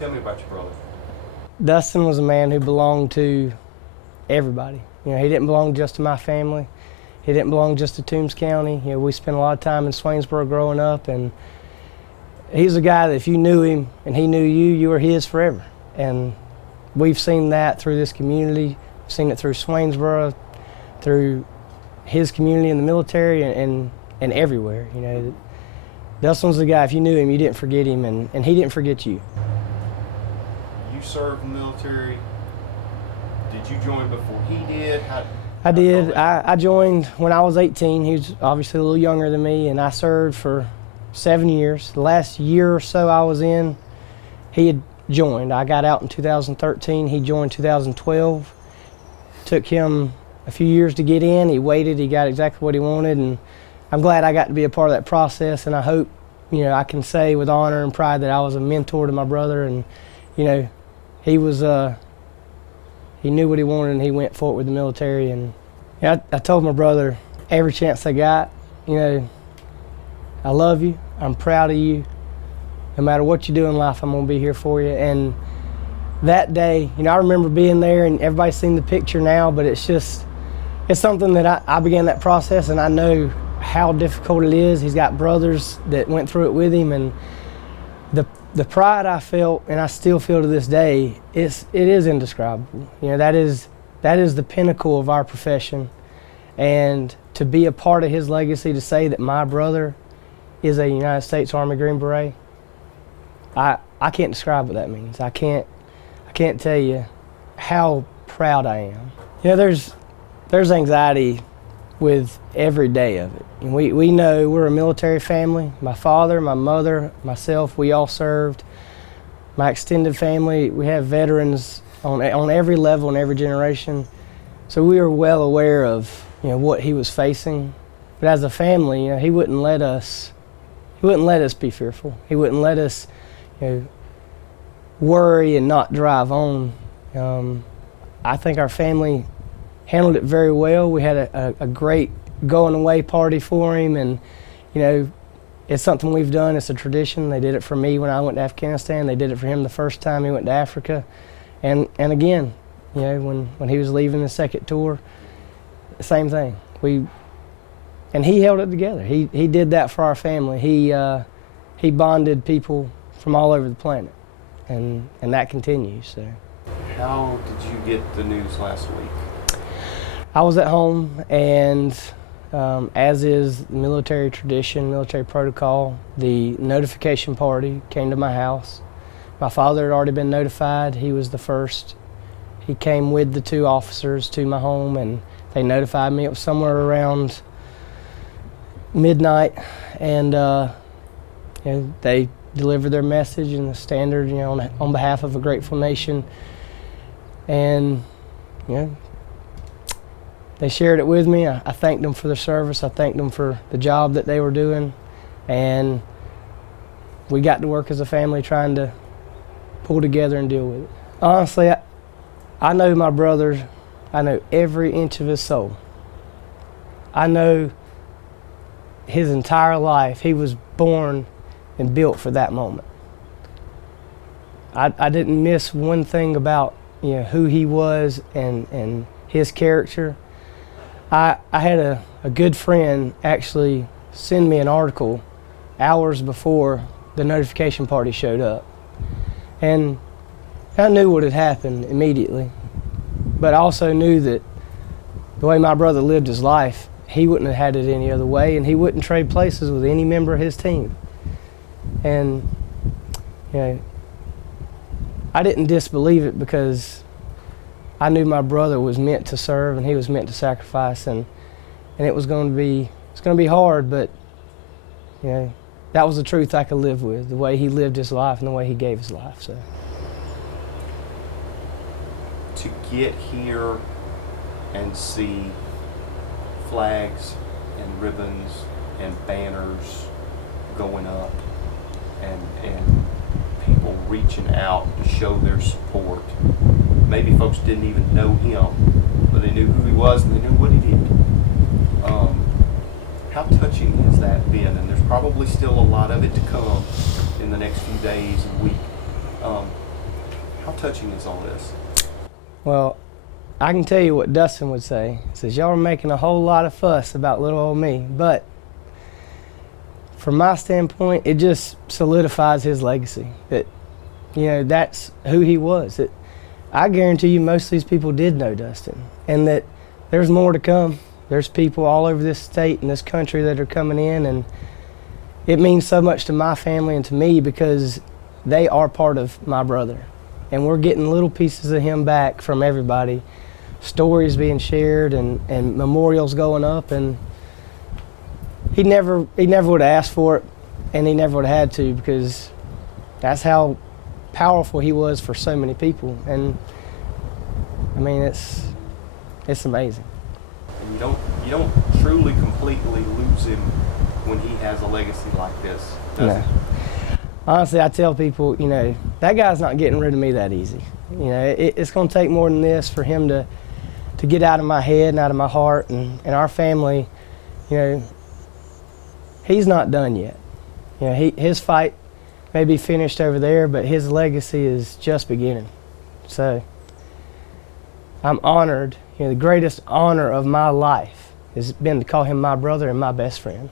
Tell me about your brother. Dustin was a man who belonged to everybody. You know, he didn't belong just to my family. He didn't belong just to Toombs County. You know, we spent a lot of time in Swainsboro growing up, and he's a guy that if you knew him and he knew you, you were his forever. And we've seen that through this community, seen it through Swainsboro, through his community in the military, and everywhere. You know, Dustin was the guy, if you knew him, you didn't forget him, and he didn't forget you. You served in the military. Did you join before he did? I did. I joined when I was 18. He was obviously a little younger than me, and I served for 7 years. The last year or so I was in, he had joined. I got out in 2013. He joined 2012. Took him a few years to get in. He waited. He got exactly what he wanted, and I'm glad I got to be a part of that process. And I hope, you know, I can say with honor and pride that I was a mentor to my brother. And you know, he was. He knew what he wanted, and he went for it with the military. And you know, I told my brother every chance I got, you know, I love you. I'm proud of you. No matter what you do in life, I'm gonna be here for you. And that day, you know, I remember being there, and everybody's seen the picture now, but it's something that I began that process, and I know how difficult it is. He's got brothers that went through it with him, and the pride I felt, and I still feel to this day, it is indescribable. You know, that is the pinnacle of our profession, and to be a part of his legacy, to say that my brother is a United States Army Green Beret, I can't describe what that means. I can't tell you how proud I am. You know, there's anxiety with every day of it. And we know we're a military family. My father, my mother, myself, we all served. My extended family, we have veterans on every level and every generation. So we were well aware of, you know, what he was facing. But as a family, you know, he wouldn't let us be fearful. He wouldn't let us, you know, worry and not drive on. I think our family handled it very well. We had a great going away party for him, and you know, it's something we've done. It's a tradition. They did it for me when I went to Afghanistan. They did it for him the first time he went to Africa, and again, you know, when he was leaving the second tour, same thing. And he held it together. He did that for our family. He bonded people from all over the planet, and that continues. So, how did you get the news last week? I was at home, and as is military tradition, military protocol, the notification party came to my house. My father had already been notified. He was the first. He came with the two officers to my home, and they notified me. It was somewhere around midnight, and you know, they delivered their message in the standard, you know, on behalf of a grateful nation. And you know, they shared it with me. I thanked them for their service. I thanked them for the job that they were doing. And we got to work as a family trying to pull together and deal with it. Honestly, I know my brother. I know every inch of his soul. I know his entire life. He was born and built for that moment. I didn't miss one thing about, you know, who he was and his character. I had a good friend actually send me an article hours before the notification party showed up. And I knew what had happened immediately, but I also knew that the way my brother lived his life, he wouldn't have had it any other way, and he wouldn't trade places with any member of his team. And you know, I didn't disbelieve it, because I knew my brother was meant to serve, and he was meant to sacrifice, and it was going to be hard, but you know, that was the truth I could live with, the way he lived his life and the way he gave his life. So to get here and see flags and ribbons and banners going up, and people reaching out to show their support. Maybe folks didn't even know him, but they knew who he was and they knew what he did. How touching has that been? And there's probably still a lot of it to come in the next few days and week. touching is all this? Well, I can tell you what Dustin would say. He says, y'all are making a whole lot of fuss about little old me. But from my standpoint, it just solidifies his legacy. That, you know, that's who he was. That I guarantee you most of these people did know Dustin. And that there's more to come. There's people all over this state and this country that are coming in. And it means so much to my family and to me because they are part of my brother. And we're getting little pieces of him back from everybody. Stories being shared and memorials going up, and he never would have asked for it, and he never would have had to, because that's how powerful he was for so many people. And I mean, it's amazing. And you don't truly completely lose him when he has a legacy like this, does it? Honestly, I tell people, you know, that guy's not getting rid of me that easy. You know, it's going to take more than this for him to get out of my head and out of my heart, and our family. You know, he's not done yet. You know, his fight may be finished over there, but his legacy is just beginning. So I'm honored. You know, the greatest honor of my life has been to call him my brother and my best friend.